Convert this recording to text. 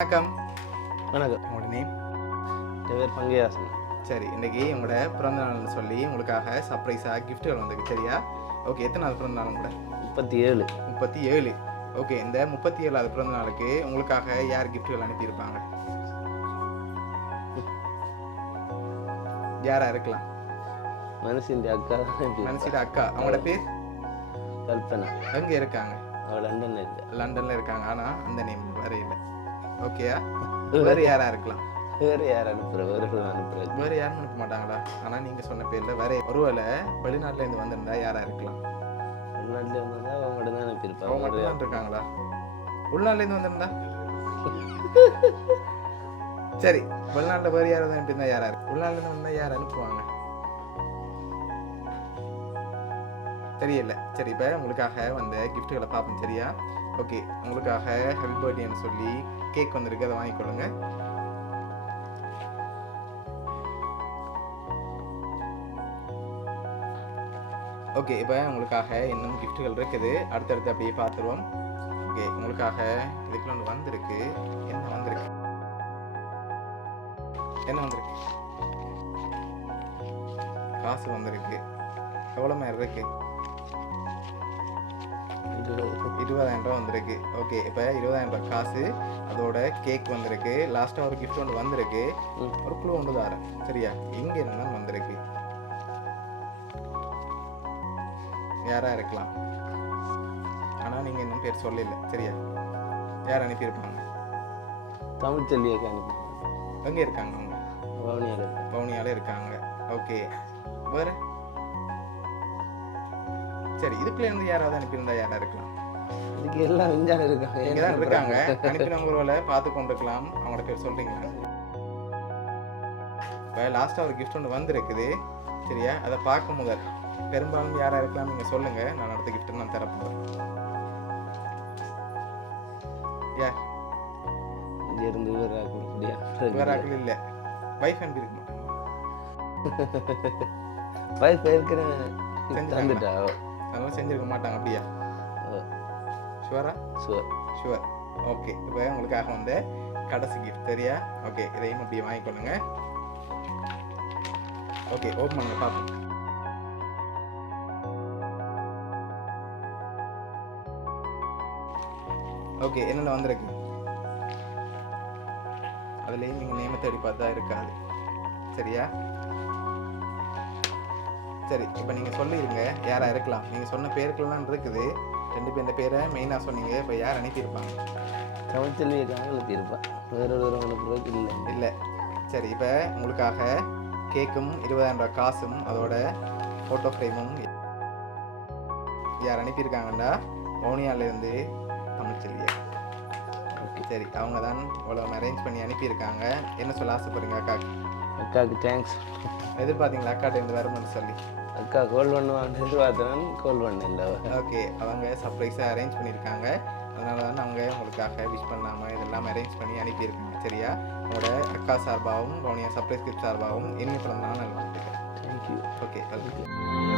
வணக்கம். வணக்கம். உங்களோட நேம் என் பேர் பங்கயாசன் சரி இன்னைக்கு உங்களோட பிறந்த நாள்னு சொல்லி உங்களுக்காக சர்ப்ரைஸாக கிஃப்ட்டுகள் வந்திருக்கு சரியா? ஓகே எத்தனை நாள் பிறந்த நாள் உங்களோட? முப்பத்தி ஏழு முப்பத்தி ஏழு ஓகே இந்த முப்பத்தி ஏழாவது பிறந்த நாளுக்கு உங்களுக்காக யார் கிஃப்ட்டுகள் அனுப்பியிருப்பாங்க? யாரா இருக்கலாம்? மனுஷன் அக்கா மனசிட அக்கா. அவங்களோட பேர்? கல்பனா. எங்க இருக்காங்க? லண்டன்ல இருக்கா. லண்டன்ல இருக்காங்க ஆனா அந்த நேம் இல்லை. ஓகேயா வேற யாரா இருக்கலாம்? வேறு யார் அனுப்புற வேறு அனுப்புறது வேற யாரும் அனுப்ப மாட்டாங்களா? ஆனா நீங்க சொன்ன பேர்ல வேற ஒருவேளை வெளிநாட்டுல இருந்து வந்திருந்தா யாரா இருக்கலாம்? வெளிநாட்டில் வந்தா அவங்க மட்டும் தான் அனுப்பியிருப்பாங்க. அவங்க மட்டும் தான் இருக்காங்களா? உள்நாட்டுல இருந்து வந்திருந்தா? சரி வெளிநாட்டுல வேற யாராவது அனுப்பியிருந்தா யாரா இருக்கு உள்நாட்டுல இருந்து வந்தா யார் அனுப்புவாங்க? தெரியல. சரி இப்போ உங்களுக்காக வந்த கிஃப்ட்டுகளை பார்ப்போம் சரியா? ஓகே உங்களுக்காக ஹாப்பி பர்த்டேன்னு சொல்லி கேக் வந்திருக்கு அதை வாங்கிக்கொள்ளுங்க ஓகே இப்போ உங்களுக்காக இன்னும் கிஃப்ட்டுகள் இருக்குது. அடுத்தடுத்து அப்படியே பார்த்துருவோம். ஓகே உங்களுக்காக இதுக்குள்ள ஒன்று வந்திருக்கு. என்ன வந்திருக்கு? என்ன வந்திருக்கு? காசு வந்திருக்கு. எவ்வளோ மாதிரி இருக்குது இருபதாயிரம் ரூபா வந்திருக்கு. ஓகே இப்போ இருபதாயிரம் ரூபாய் காசு அதோட கேக் வந்திருக்கு. லாஸ்ட்டாக ஒரு கிஃப்ட் ஒன்று வந்திருக்கு. ஒரு குழு ஒன்று தாரேன். சரியா? எங்கே இருந்தால் வந்திருக்கு? யாரா இருக்கலாம்? ஆனால் நீங்கள் இன்னும் பேர் சொல்லல. சரியா? யார் அனுப்பியிருப்பாங்க? தமிழ் சொல்லியக்கா அனுப்பி எங்கே இருக்காங்க அவங்க? வவுனியாவில் இருக்கா பவுனியால இருக்காங்க. ஓகே வேற? சரி இதுக்குள்ள இருந்து யாராவது அனுப்பியிருந்தா யாரா இருக்கலாம். இதுக்கு எல்லாம் விஞ்ஞானம் இருக்காங்க இங்க தான் இருக்காங்க. அனுப்பினவங்க ஒருவேளை பார்த்து கொண்டிருக்கலாம். அவங்களோட பேர் சொல்றீங்களா? இப்போ லாஸ்ட்டாக ஒரு கிஃப்ட் ஒன்று வந்திருக்குது. சரியா? அதை பார்க்கும் முதல். பெரும்பாலும் யாரா இருக்கலாம் நீங்க சொல்லுங்க. நான் அடுத்த கிஃப்ட் நான் தரப்போகிறேன் யார் இருந்து வேறு அப்படியா வேற ஆட்கள் இல்லை. வைஃப் அனுப்பி இருக்க மாட்டாங்க. வயசு இருக்கிறேன்? தந்துட்டா? அதெல்லாம் செஞ்சிருக்க மாட்டாங்க அப்படியா? ஷுவரா சுவர் ஷுவர் ஓகே இப்போ உங்களுக்காக வந்த கடைசி கிஃப்ட் சரியா? ஓகே இதையும் அப்படியே வாங்கிக்கொள்ளுங்க ஓகே ஓப்பன் பண்ணுங்க பார்ப்போம். ஓகே என்னென்ன வந்திருக்கு? அதுலேயும் நீங்கள் நேம தேடி பார்த்தா இருக்காது. சரியா? சரி இப்போ நீங்கள் சொல்லிடுங்க யாரா இருக்கலாம். நீங்கள் சொன்ன பேருக்கெல்லாம் இருக்குது. ரெண்டு பேர் இந்த பேரை மெயினாக சொன்னீங்க. இப்போ யார் அனுப்பியிருப்பாங்க தமிழ் சொல்லியிருக்காங்க அனுப்பியிருப்பா. வேறு ஒரு அனுப்புறதுக்கு இல்லை. இல்லை. சரி இப்போ உங்களுக்காக கேக்கும் இருபதாயிரம் ரூபாய் காசும் அதோட ஃபோட்டோ ஃப்ரேமும் யார் அனுப்பியிருக்காங்கன்னா மௌனியாலேருந்து தமிழ்ச்செல்வியா சரி அவங்க தான் இவ்வளோ அரேஞ்ச் பண்ணி அனுப்பியிருக்காங்க. என்ன சொல்ல ஆசைப்படுறீங்க அக்காக்கு? அக்காவுக்கு தேங்க்ஸ் எதிர்பார்த்தீங்களா அக்காட்ட வரும்னு சொல்லி? அக்கா கால் பண்ணுவான்னு எதிர்பார்த்தேன் கால் பண்ணல ஓகே அவங்க சர்ப்ரைஸாக அரேஞ்ச் பண்ணியிருக்காங்க. அதனால தான் அவங்க உங்களுக்காக விஷ் பண்ணாமல் இதெல்லாம் அரேஞ்ச் பண்ணி அனுப்பியிருக்காங்க சரியா? உங்களோட அக்கா சார்பாகவும் கவுனியா சர்ப்ரைஸ் கிஃப்ட் சார்பாகவும் பிறந்த நாள் நல்வாழ்த்துக்கள் தேங்க்யூ ஓகே வெல்கம்